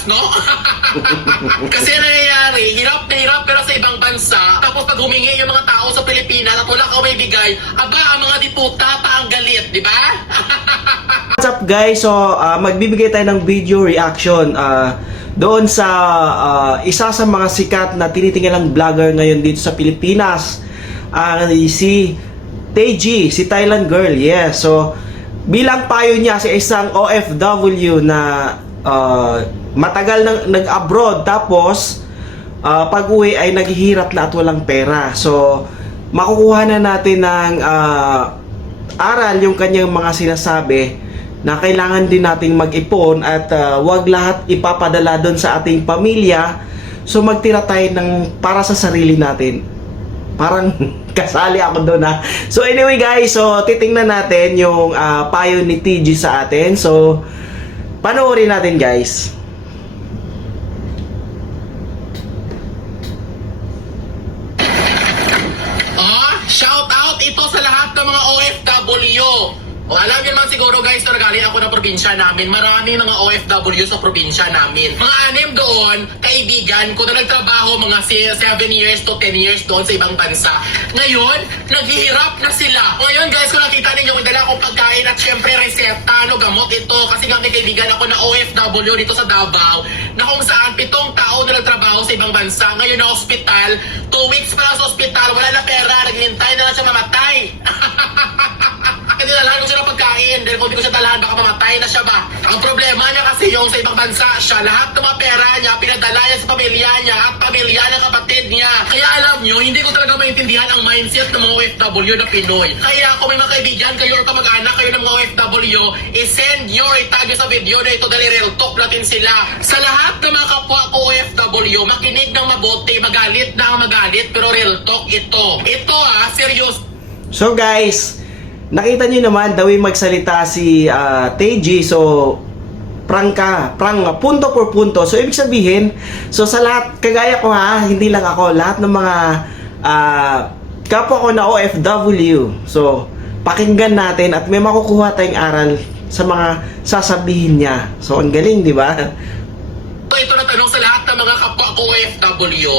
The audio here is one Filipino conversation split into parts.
Pilipinas, no? Kasi nangyayari, hirap na hirap pero sa ibang bansa, tapos pag humingi yung mga tao sa Pilipinas at wala kang may bigay, aba, ang mga diputa pa ang galit, di ba? What's up guys? So, magbibigay tayo ng video reaction doon sa isa sa mga sikat na tinitingnan vlogger ngayon dito sa Pilipinas, si Taeji, si Thailand girl. Yes. So, bilang payo niya sa isang OFW na matagal nang nag-abroad, tapos pag-uwi ay naghihirap na at walang pera. So, makukuha na natin ng aral yung kanyang mga sinasabi na kailangan din nating mag-ipon at wag lahat ipapadala doon sa ating pamilya. So magtira tayo ng para sa sarili natin. Parang kasali ako doon ha. So anyway guys, so titingnan natin yung payo ni TG sa atin. So panoorin natin guys. Shout out ito sa lahat ng mga OFW. O alam niyo naman siguro guys na nagaling ako ng probinsya namin. Maraming mga OFW sa probinsya namin. Mga 6 doon, kaibigan ko na nagtrabaho mga 7 years to 10 years doon sa ibang bansa. Ngayon, naghihirap na sila. Ngayon guys, kung nakita ninyo, may dala akong pagkain at syempre reseta, gamot ito. Kasi nga may kaibigan ako na OFW dito sa Davao na kung saan 7 taon na nagtrabaho sa ibang bansa. Ngayon na hospital, 2 weeks pa lang sa hospital, wala na pera, naghihintay na lang siya mamatay. Kasi dalahan ko siya ng pagkain dahil kung di ko siya dalahan baka mamatay na siya ba. Ang problema niya kasi yung sa ibang bansa siya, lahat ng mga pera niya pinadala niya sa pamilya niya at pamilya ng kapatid niya. Kaya alam niyo, hindi ko talaga maintindihan ang mindset ng mga OFW na Pinoy. Kaya kung may mga kaibigan kayo or kamag-anak kayo ng mga OFW, i-send nyo or itag nyo sa video na ito dahil real talk natin sila. Sa lahat ng mga kapwa ko OFW, makinig ng mabuti, magalit na ang magalit pero real talk ito. Ito serious. So guys, nakita niyo naman daw yung magsalita si Taeji. So prang punto por punto. So ibig sabihin, so sa lahat, kagaya ko hindi lang ako, lahat ng mga kapwa ko na OFW. So pakinggan natin at may makukuha tayong aral sa mga sasabihin niya. So ang galing, di ba? Ito na tanong sa lahat ng mga kapwa ko OFW.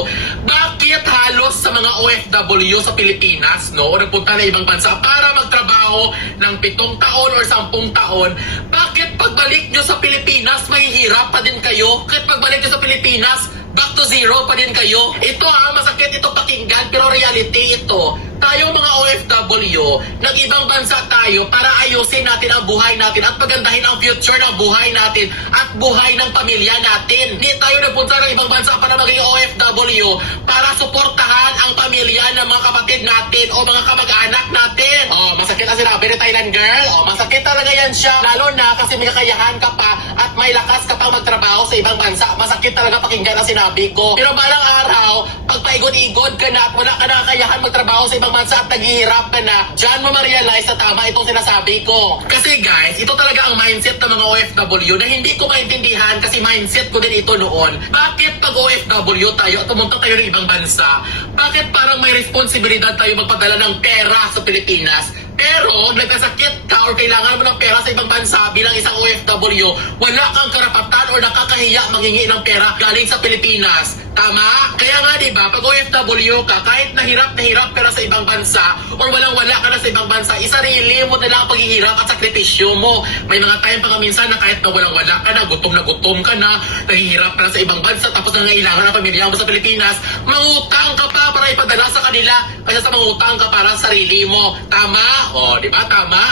Bakit halos sa mga OFW sa Pilipinas, o nagpunta na ibang bansa para magtrabaho ng 7 taon or 10 taon, bakit pagbalik nyo sa Pilipinas, mahihirap pa din kayo? Bakit pagbalik nyo sa Pilipinas, back to zero pa din kayo? Ito masakit ito pakinggan, pero reality ito. Tayo mga OFW, nag-ibang bansa tayo para ayusin natin ang buhay natin at pagandahin ang future ng buhay natin at buhay ng pamilya natin. Hindi tayo nagpunta ng ibang bansa para maging OFW para suportahan ang pamilya ng mga kapatid natin o mga kamag-anak natin. Masakit ang sinabi ni Thailand girl. Masakit talaga yan siya. Lalo na kasi may kakayahan ka pa at may lakas ka pang magtrabaho sa ibang bansa. Masakit talaga pakinggan ang sinabi ko. Pero balang araw, pag paigod-igod ka na at wala ka na kakayahan magtrabaho sa ibang bansa at naghihirap ka na, dyan mo ma-realize na tama itong sinasabi ko. Kasi guys, ito talaga ang mindset ng mga OFW na hindi ko maintindihan kasi mindset ko din ito noon. Bakit pag OFW tayo at pumunta tayo ng ibang bansa, bakit parang may responsibilidad tayo magpadala ng pera sa Pilipinas? Pero, nagkasakit ka or kailangan mo ng pera sa ibang bansa bilang isang OFW, wala kang karapatan or nakakahiya manghingi ng pera galing sa Pilipinas. Tama? Kaya nga diba, pag OFW ka, kahit nahirap ka na sa ibang bansa or walang-wala ka na sa ibang bansa, isarili mo na lang ang paghihirap at sakripisyo mo. May mga time pa nga minsan na kahit na walang-wala ka na gutom ka na, naghihirap ka na sa ibang bansa, tapos nangailangan ang pamilya mo sa Pilipinas, mangutang ka pa para ipadala sa kanila kaya sa mangutang ka para sa sarili mo. Tama? Di ba? Tama?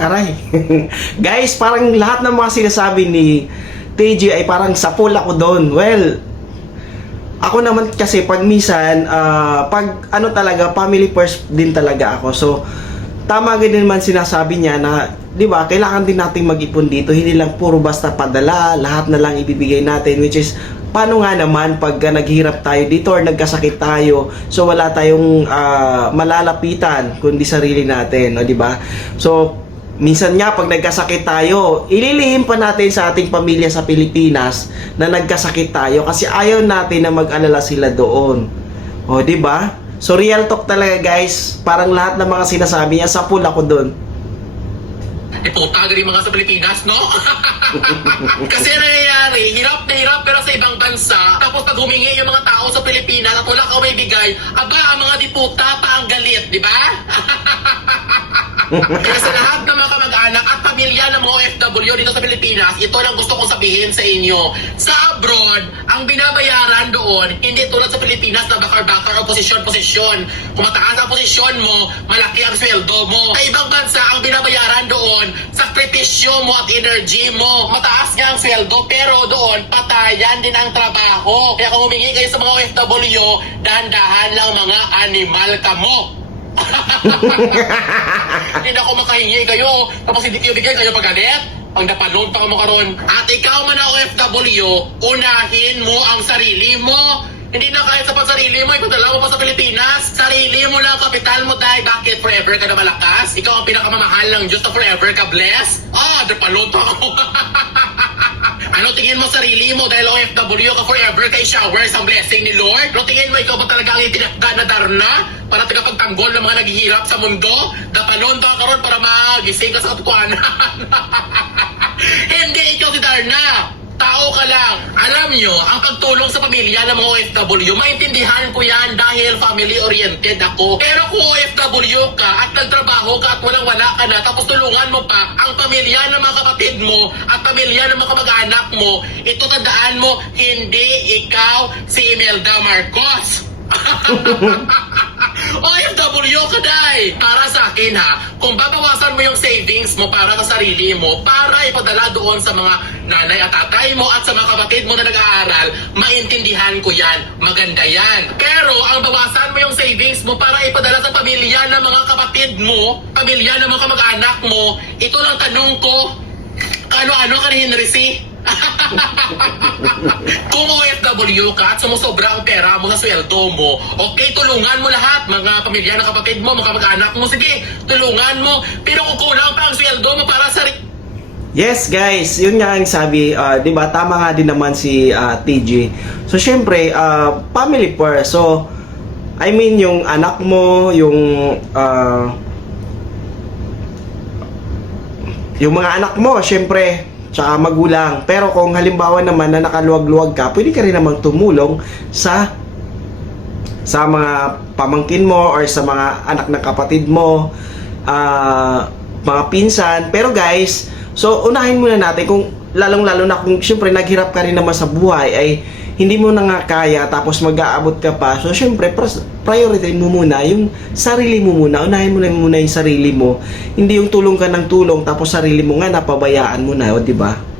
Aray. Guys, parang lahat ng mga sinasabi ni Taeji ay parang sapul ako doon. Well, ako naman kasi pag minsan, pag talaga, family first din talaga ako. So, tama din naman sinasabi niya na, di ba, kailangan din natin mag-ipon dito. Hindi lang puro basta padala, lahat na lang ibibigay natin. Which is, paano nga naman pag naghirap tayo dito or nagkasakit tayo, so wala tayong malalapitan kundi sarili natin, di ba? So minsan nga pag nagkasakit tayo, ililihim pa natin sa ating pamilya sa Pilipinas na nagkasakit tayo kasi ayaw natin na mag-alala sila doon. Di ba? So real talk talaga guys, parang lahat ng mga sinasabi niya, sapul ako doon. Puta, galing mga sa Pilipinas, no? Kasi nangyayari, hirap na hirap pero sa ibang bansa, tapos pag humingi yung mga tao sa Pilipinas at wala ka may bigay, aba, ang mga diputa pa ang galit, di ba? Kaya sa lahat ng mga kamag-anak at pamilya ng mga OFW dito sa Pilipinas, ito lang gusto kong sabihin sa inyo. Sa abroad, ang binabayaran doon, hindi tulad sa Pilipinas na bakar-bakar o posisyon-posisyon. Kung mataas ang posisyon mo, malaki ang sweldo mo. Sa ibang bansa, ang binabayaran doon, sakripisyo mo at energy mo. Mataas nga ang sweldo, pero doon, patayan din ang trabaho. Kaya kung humingi kayo sa mga OFW, dahan-dahan lang mga animal ka mo. Hindi na ako makahingi kayo, tapos hindi kayo bigay kayo pagalit. Ang napanood pa mo karon. At ikaw man na OFW, unahin mo ang sarili mo. Hindi na kahit sa pansarili mo, ipadala mo pa sa Pilipinas. Sarili mo lang, kapital mo, dahil bakit forever ka na malakas? Ikaw ang pinakamamahal ng Diyos na forever ka bless? Napanood pa ako. Ano tingin mo sarili mo dahil OFW ka forever kay showers ang blessing ni Lord? Ano tingin mo ikaw ba talaga ang itinakda na darna para tagapagtanggol ng mga naghihirap sa mundo? Dapanon ba karon para magising ka sa katukuanan? Hindi ikaw si Darna. Tao ka lang. Alam nyo, ang pagtulong sa pamilya ng mga OFW, maintindihan ko yan dahil family-oriented ako. Pero kung OFW ka at nagtrabaho ka at walang-wala ka na, tapos tulungan mo pa ang pamilya ng mga kapatid mo at pamilya ng mga kamag-anak mo, ito tandaan mo, hindi ikaw si Imelda Marcos. OFW ka day! Para sa akin ha, kung babawasan mo yung savings mo para sa sarili mo, para ipadala doon sa mga nanay at tatay mo at sa mga kapatid mo na nag-aaral, maintindihan ko yan. Maganda yan. Pero ang bawasan mo yung savings mo para ipadala sa pamilya ng mga kapatid mo, pamilya ng mga kamag-anak mo, ito lang tanong ko, ano-ano ka ni Henry C? Kung OFW ka at sumusobra ang pera mo sa sweldo mo, okay, tulungan mo lahat, mga pamilya ng kapatid mo, mga kamag-anak mo, sige, tulungan mo. Pero kung kulang pa ang sweldo mo para sa... Yes guys, yun nga ang sabi, 'di ba? Tama nga din naman si TG. So syempre, family first. So I mean yung anak mo, yung mga anak mo, syempre, tsaka magulang. Pero kung halimbawa naman na nakaluwag-luwag ka, pwede ka rin namang tumulong sa mga pamangkin mo or sa mga anak ng kapatid mo, mga pinsan. Pero guys, so unahin muna natin kung lalong-lalo na kung syempre naghirap ka rin naman sa buhay, ay hindi mo na nga kaya tapos mag-aabot ka pa. So syempre priority mo muna yung sarili mo muna. Unahin mo na muna yung sarili mo. Hindi yung tulong ka ng tulong tapos sarili mo nga napabayaan mo na, o di ba?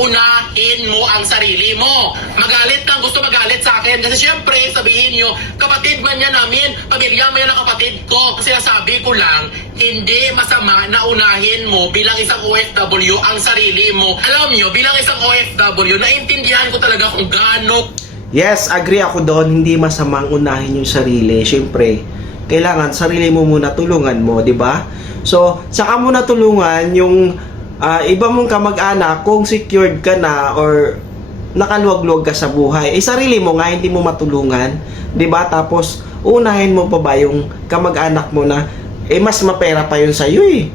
Unahin mo ang sarili mo. Magalit kang gusto magalit sa akin kasi syempre sabihin nyo, kapatid man yan namin, pamilya mo yan ang kapatid ko. Kasi nasabi ko lang, hindi masama na unahin mo bilang isang OFW ang sarili mo. Alam nyo, bilang isang OFW, naintindihan ko talaga kung gaano. Yes, agree ako doon. Hindi masamang unahin yung sarili. Syempre, kailangan sarili mo muna tulungan mo, di ba? So, saka mo na tulungan yung iba mong kamag-anak kung secured ka na or nakaluwag-luwag ka sa buhay. Sarili mo nga hindi mo matulungan, 'di ba? Tapos unahin mo pa ba yung kamag-anak mo na mas mapera pa yun sa iyo eh.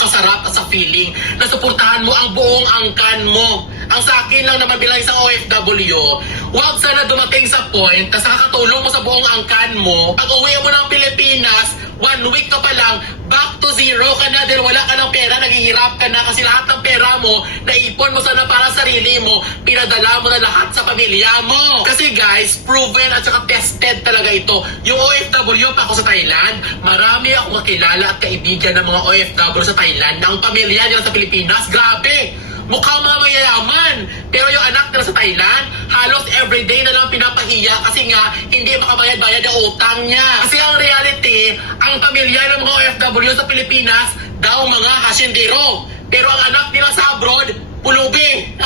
Kasarap sa feeling na suportahan mo ang buong angkan mo. Ang sa akin lang naman bilang isang OFW, huwag sana dumating sa point na sa kakatulong mo sa buong angkan mo, pag uwi mo ng Pilipinas, 1 week ka pa lang, back to zero ka na dahil wala ka ng pera, naghihirap ka na kasi lahat ng pera mo, naipon mo sana para sa sarili mo, pinadala mo na lahat sa pamilya mo. Kasi guys, proven at saka tested talaga ito. Yung OFW pa ako sa Thailand, marami akong kakilala at kaibigan ng mga OFW sa Thailand na ang pamilya nila sa Pilipinas, grabe! Mukhang mga mayayaman. Pero yung anak nila sa Thailand, halos everyday na lang pinapahiya kasi nga hindi makabayad-bayad ang utang niya. Kasi ang reality, ang pamilya ng mga OFW sa Pilipinas, daw mga hasindero. Pero ang anak nila sa abroad, pulubi.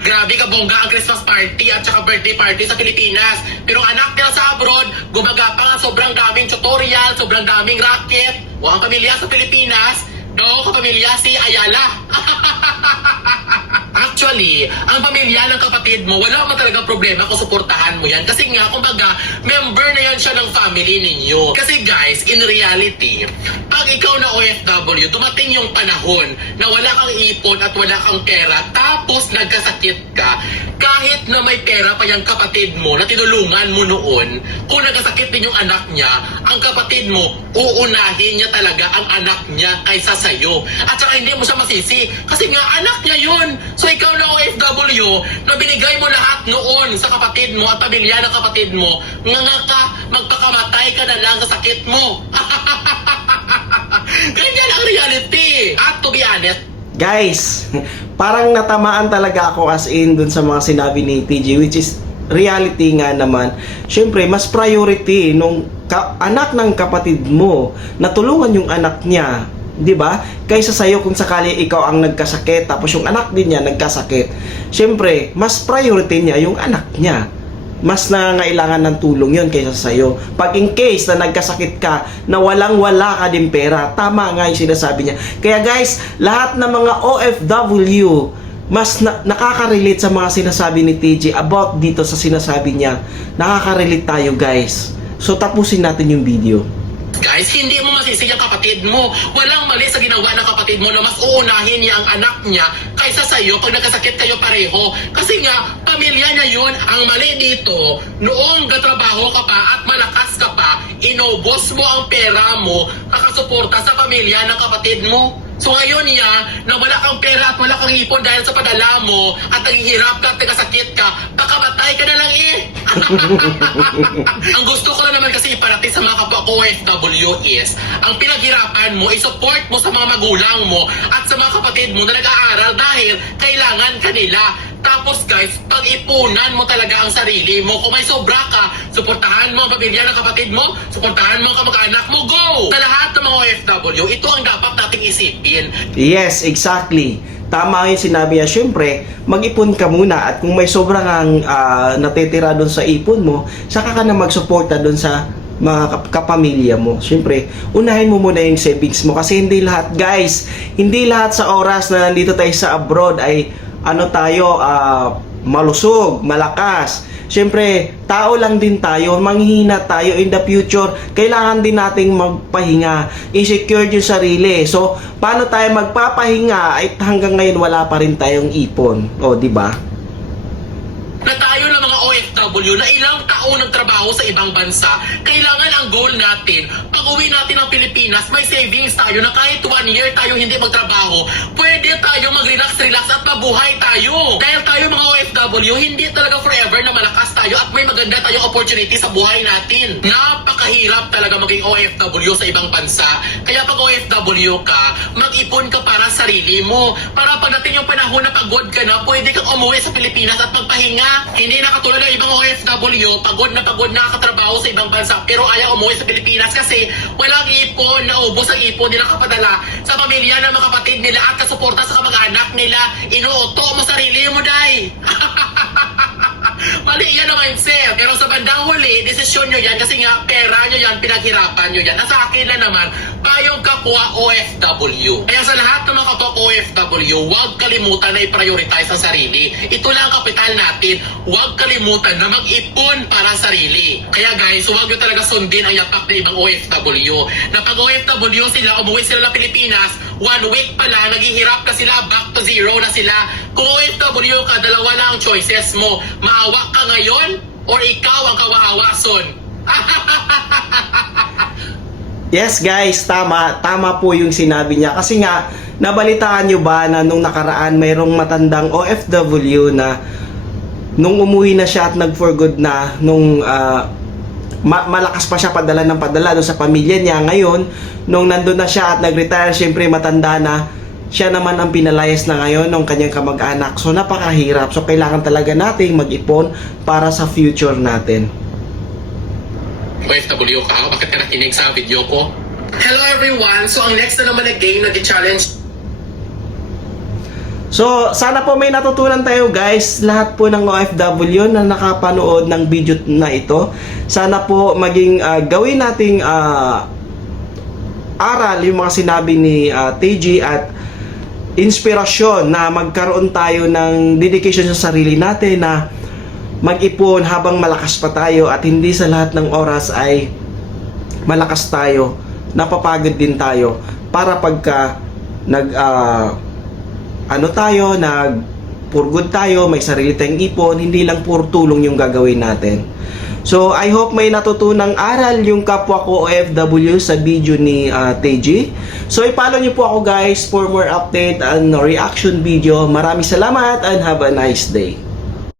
Grabe ka bongga ang Christmas party at saka birthday party sa Pilipinas. Pero ang anak nila sa abroad, gumagapang ang sobrang daming tutorial, sobrang daming racket. O ang pamilya sa Pilipinas, no, kapamilya si Ayala. Actually, ang pamilya ng kapatid mo, wala man talagang problema kung suportahan mo yan. Kasi nga, kumbaga, member na yan siya ng family ninyo. Kasi guys, in reality, pag ikaw na OFW, dumating yung panahon na wala kang ipon at wala kang pera, tapos nagkasakit ka, kahit na may pera pa yung kapatid mo na tinulungan mo noon, kung nagkasakit din yung anak niya, ang kapatid mo, uunahin niya talaga ang anak niya kaysa sa'yo. At saka hindi mo siya masisi, kasi nga anak niya yun. So ikaw na OFW, na binigay mo lahat noon sa kapatid mo at pamilya ng kapatid mo, nga ka, magpakamatay ka na lang sa sakit mo. Ganyan ang reality. At to be honest, Guys, parang natamaan talaga ako as in dun sa mga sinabi ni TG, which is reality nga naman. Syempre, mas priority nung anak ng kapatid mo na tulungan yung anak niya, 'di ba? Kaysa sa'yo kung sakali ikaw ang nagkasakit tapos yung anak din niya nagkasakit. Syempre, mas priority niya yung anak niya. Mas nangangailangan ng tulong yun kaysa sa'yo. Pag in case na nagkasakit ka, na walang-wala ka din pera, tama nga yung sinasabi niya. Kaya guys, lahat ng mga OFW, mas nakaka-relate sa mga sinasabi ni TJ about dito sa sinasabi niya. Nakaka-relate tayo guys. So tapusin natin yung video. guys, hindi mo masisi ang kapatid mo. Walang mali sa ginawa ng kapatid mo na mas uunahin niya ang anak niya kaysa sa'yo pag nagkasakit kayo pareho. Kasi nga, pamilya niya yun. Ang mali dito, noong katrabaho ka pa at malakas ka pa, inubos mo ang pera mo kakasuporta sa pamilya ng kapatid mo. So ngayon niya, na wala kang pera at wala kang ipon dahil sa padala mo at naghihirap ka at nagkasakit ka, baka matay ka na lang eh. Ang gusto ko lang naman kasi iparating sa mga kapwa ko OFW is, ang pinaghirapan mo, i-support mo sa mga magulang mo at sa mga kapatid mo na nag-aaral dahil kailangan kanila. Tapos guys, pag-ipunan mo talaga ang sarili mo. Kung may sobra ka, suportahan mo ang pamilya ng kapatid mo, suportahan mo ang kamag-anak mo, go! Sa lahat ng mga OFW, ito ang dapat nating isipin. Yes, exactly. Tama yung sinabi niya. Siyempre, mag-ipon ka muna at kung may sobra kang natitira doon sa ipon mo, saka ka na magsuporta doon sa mga kapamilya mo. Siyempre, unahin mo muna yung savings mo kasi hindi lahat, guys, hindi lahat sa oras na nandito tayo sa abroad ay malusog, malakas. Siyempre, tao lang din tayo, manghihina tayo in the future. Kailangan din nating magpahinga, i-secure yung sarili. So, paano tayo magpapahinga at hanggang ngayon wala pa rin tayong ipon? O, di ba? Na tayo ng mga OFW na ilang taon nagtrabaho sa ibang bansa, kailangan ang goal natin, pag uwi natin ng Pilipinas, may savings tayo na kahit 1 year tayo hindi magtrabaho, pwede tayo mag-relax at mabuhay tayo. Dahil tayo mga OFW, hindi talaga forever na malakas tayo at may maganda tayong opportunity sa buhay natin. Napakahirap talaga maging OFW sa ibang bansa. Kaya pag OFW ka, mag-ipon ka para sa sarili mo. Para pagdating yung panahon na pagod ka na, pwede kang umuwi sa Pilipinas at magpahinga. Hindi na katulad ng ibang OFW, pagod na nakatrabaho sa ibang bansa pero ayaw umuwi sa Pilipinas kasi walang ipon, naubos ang ipon nila kapadala sa pamilya ng mga kapatid nila at kasuporta sa kamag-anak nila. Inuuto mo sarili mo, day! Mali yan ang mindset. Pero sa bandang huli, desisyon nyo yan kasi nga pera nyo yan, pinaghirapan nyo yan. At sa akin na naman, payong kapwa OFW. Kaya sa lahat ng mga kapwa OFW, huwag kalimutan na i-prioritize ang sarili. Ito lang ang kapital natin. Huwag kalimutan na mag-ipon para sa sarili. Kaya guys, huwag nyo talaga sundin ang yapak ng ibang OFW. Na pag OFW sila, umuwi sila ng Pilipinas, 1 week pa lang, naghihirap na sila, back to zero na sila. Kung OFW ka, dalawa na ang choices mo. Maawa ka ngayon or ikaw ang kawaawason. Yes guys, tama po yung sinabi niya. Kasi nga, nabalitaan nyo ba na nung nakaraan mayroong matandang OFW na nung umuwi na siya at nag-for good na, nung malakas pa siya padala ng padala doon sa pamilya niya. Ngayon, nung nandun na siya at nag-retire, syempre matanda na, siya naman ang pinalayas na ngayon ng kanyang kamag-anak. So napakahirap. So kailangan talaga nating mag-ipon para sa future natin. OFW ka? Bakit ka nakinig sa video ko? Hello everyone! So ang next na naman na game na di-challenge. So sana po may natutunan tayo guys. Lahat po ng OFW na nakapanood ng video na ito. Sana po maging gawin nating aral yung mga sinabi ni TG at inspirasyon na magkaroon tayo ng dedication sa sarili natin na mag-ipon habang malakas pa tayo at hindi sa lahat ng oras ay malakas tayo, napapagod din tayo para pagka purgod tayo, may sarili tayong ipon, hindi lang puro tulong yung gagawin natin. So, I hope may natutunang aral yung kapwa ko OFW sa video ni Teji. So, i-follow niyo po ako guys for more update and reaction video. Maraming salamat and have a nice day.